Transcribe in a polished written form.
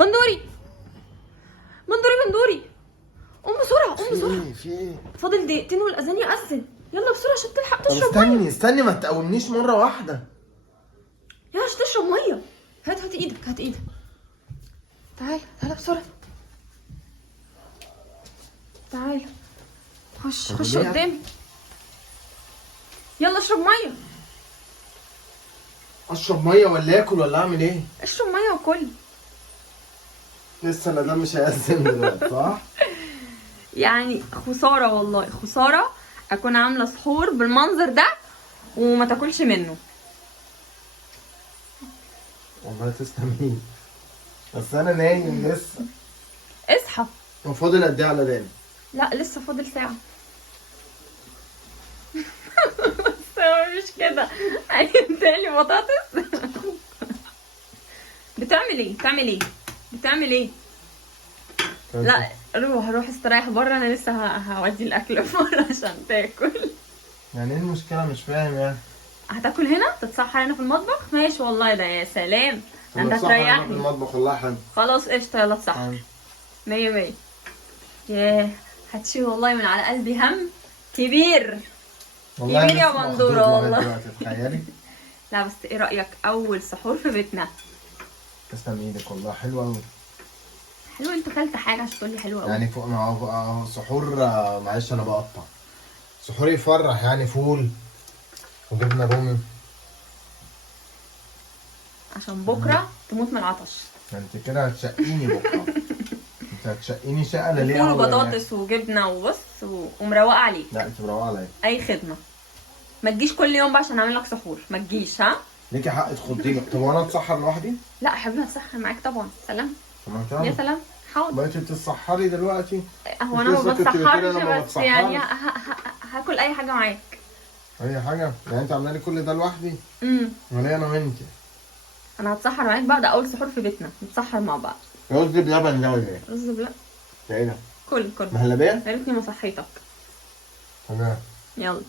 بندوري بندوري قوم بسرعه قوم بسرعه. في ايه؟ فاضل دقيقتين والاذان يأذن. يلا بسرعه عشان تلحق طب تشرب استني ميه. استني ما تقومنيش مره واحده. يلا عشان تشرب ميه. هات ايدك هات ايدك. تعالى بسرعه. تعالى خش قدامي. يلا اشرب ميه. اشرب ميه ولا اكل ولا اعمل ايه؟ اشرب ميه وكل. لسه الاذان مش هيأذن دلوقتي صح؟ يعني خساره والله خساره اكون عامله سحور بالمنظر ده وما تاكلش منه. والله تسلمي بس انا نايم لسه. اصحى. وفاضل قد ايه على الاذان؟ لا لسه فاضل ساعه. بس هو مش كده. تاني بطاطس. بتعمل ايه؟ لا روح استريح بره. انا لسه هودي الاكل بره عشان تاكل. يعني ايه المشكله؟ مش فاهم يعني. هتاكل هنا؟ تتصحى هنا في المطبخ؟ ماشي والله ده يا سلام. انت في هتريحني. المطبخ والله حلو. خلاص قشطه يلا اتصحى. مية. ياه هتشيل والله من على قلبي هم كبير. والله كبير يا بندوره والله. تخيلي. لا بس ايه رايك اول سحور في بيتنا؟ تسلم ايدك والله حلوه قوي. حلو. انت اكلت حاجه عشان تقول لي حلوه قوي؟ يعني فوق سحور. معلش انا بقطع. سحور يفرح يعني فول وجبنه رومي. عشان بكره تموت من العطش. انت كده هتشقيني بكره. انت هتشقيني شقه ليه؟ فول وبطاطس وجبنه وبص ومروقه عليك. لا انت مروقه عليا. اي خدمه. ما تجيش كل يوم بقى عشان اعمل لك سحور. ما تجيش ها. ليكي حق تخضيني. طب وانا اتسحر لوحدي؟ لا يا حبيبي هتسحر معاك طبعا. سلام. طب يا سلام. حاضر. بقيتي تتسحري دلوقتي؟ هو انا ما بتسحرش بس يعني بتسحرش. هاكل اي حاجه معاك. اي حاجه؟ يعني انت عامله لي كل ده لوحدي؟ ولا انا وانت؟ انا هتسحر معاك بقى. ده اول سحور في بيتنا نتسحر مع بعض. رز بلبن ده ولا ايه؟ رز بلا. ده ايه ده؟ كل مهلبيه؟ يا ريتني ما صحيتك. تمام. يلا.